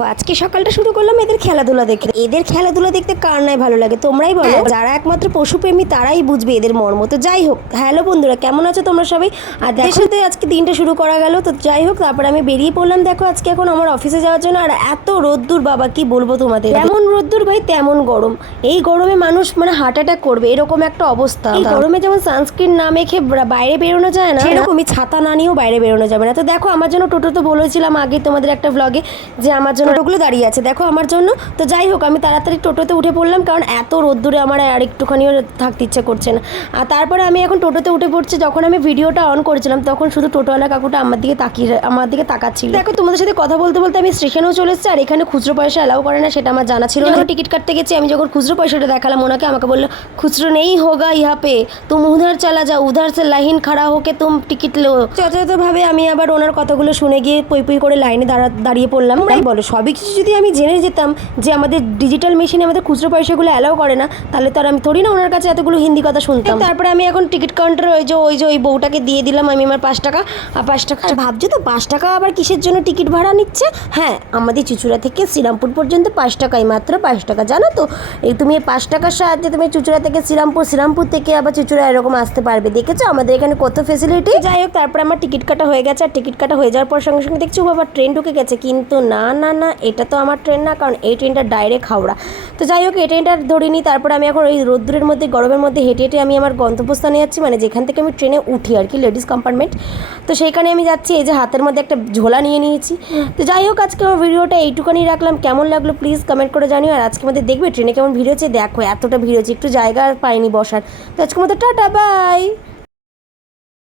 আজকে সকালটা শুরু করলাম এদের খেলাধুলা দেখে। এদের খেলাধুলা দেখতে কার নাই ভালো লাগে তোমরাই বলো। যারা একমাত্র পশুপ্রেমী তারাই বুঝবে এদের মর্ম। তো যাই হোক, হ্যালো বন্ধুরা, কেমন আছো তোমরা সবাই? আর দেখো সাথে আজকে দিনটা শুরু করা গেল। তো যাই হোক, তারপরে আমি বেরিয়ে পড়লাম। দেখো আজকে এখন আমার অফিসে যাওয়ার জন্য। আর এত রোদ্দুর বাবা, কি বলবো তোমাদের, যেমন রোদ্দুর ভাই তেমন গরম। এই গরমে মানুষ মানে হার্ট অ্যাটাক করবে এরকম একটা অবস্থা। এই গরমে যেমন সানস্ক্রিন না মেখে বাইরে বেরোনো যায় না, সেরকমই ছাতা না নিয়েও বাইরে বেরোনো যাবে না। তো দেখো আমার জন্য টোটো তো বলেছিলাম আগে তোমাদের একটা ব্লগে যে আমার জন্য টোটোগুলো দাঁড়িয়ে আছে দেখো আমার জন্য। তো যাই হোক, আমি তাড়াতাড়ি টোটোতে উঠে পড়লাম, কারণ এত রোদ্দুরে আমার আর একটুখানিও থাকতে ইচ্ছে করছে না। আর তারপরে আমি এখন টোটোতে উঠে পড়ছি। যখন আমি ভিডিওটা অন করেছিলাম তখন শুধু টোটোওয়ালা কাকুটা আমার দিকে তাকাচ্ছিল। দেখো তোমাদের সাথে কথা বলতে বলতে আমি স্টেশনেও চলে এসেছি। আর এখানে খুচরো পয়সা অ্যালাউ করে না, সেটা আমার জানা ছিল না। টিকিট কাটতে গেছি, আমি যখন খুচরো পয়সাটা দেখালাম ওনাকে, আমাকে বললো খুচরো নেই হোগা ইহা পে, তুম উধার চালা যাও, উধার সে লাইন খাড়া হোকে তুম টিকিট লো। যথাযথভাবে আমি আবার ওনার কথাগুলো শুনে গিয়ে পই করে লাইনে দাঁড়িয়ে পড়লাম। বলো, সবই কিছু যদি আমি জেনে যেতাম যে আমাদের ডিজিটাল মেশিনে আমাদের খুচরো পয়সাগুলো অ্যালাউ করে না, তাহলে তো আর আমি থোড়ি না ওনার কাছে এতগুলো হিন্দি কথা শুনতাম। তারপরে আমি এখন টিকিট কাউন্টারে ওই বউটাকে দিয়ে দিলাম আমি আমার 5 টাকা। আর 5 টাকা ভাবছো তো 5 টাকা আবার কিসের জন্য টিকিট ভাড়া নিচ্ছে? হ্যাঁ, আমাদের চুঁচুড়া থেকে শ্রীরামপুর পর্যন্ত 5 টাকাই, মাত্র 5 টাকা, জানো তো? এই তুমি এই 5 টাকার সাহায্যে তুমি চুঁচুড়া থেকে শ্রীরামপুর থেকে আবার চুঁচুড়া এরকম আসতে পারবে। দেখেছো আমাদের এখানে কত ফেসিলিটি। যাই হোক, তারপরে আমার টিকিট কাটা হয়ে গেছে। আর টিকিট কাটা হয়ে যাওয়ার পর সঙ্গে সঙ্গে দেখছি বাবা ট্রেন ঢুকে গেছে। কিন্তু না না না, এটা তো আমার ট্রেন না, কারণ এই ট্রেনটা ডাইরেক্ট হাওড়া। তো যাই হোক, এই ট্রেনটা ধরিনি। তারপরে আমি এখন ওই রোদ্দুরের মধ্যে গরমের মধ্যে হেঁটে হেঁটে আমি আমার গন্তব্যস্থানে যাচ্ছি, মানে যেখান থেকে আমি ট্রেনে উঠি আর কি, লেডিস কম্পার্টমেন্ট। তো সেইখানে আমি যাচ্ছি। এই যে হাতের মধ্যে একটা ঝোলা নিয়ে নিয়েছি। তো যাই হোক, আজকে আমার ভিডিওটা এইটুখানি রাখলাম। কেমন লাগলো প্লিজ কমেন্ট করে জানিও। আর আজকে আমাদের দেখবে ট্রেনে কেমন ভিড় হচ্ছে। দেখো এতটা ভিড় হচ্ছে, একটু জায়গা পাইনি বসার। তো আজকে আমাদের টাটা বাই।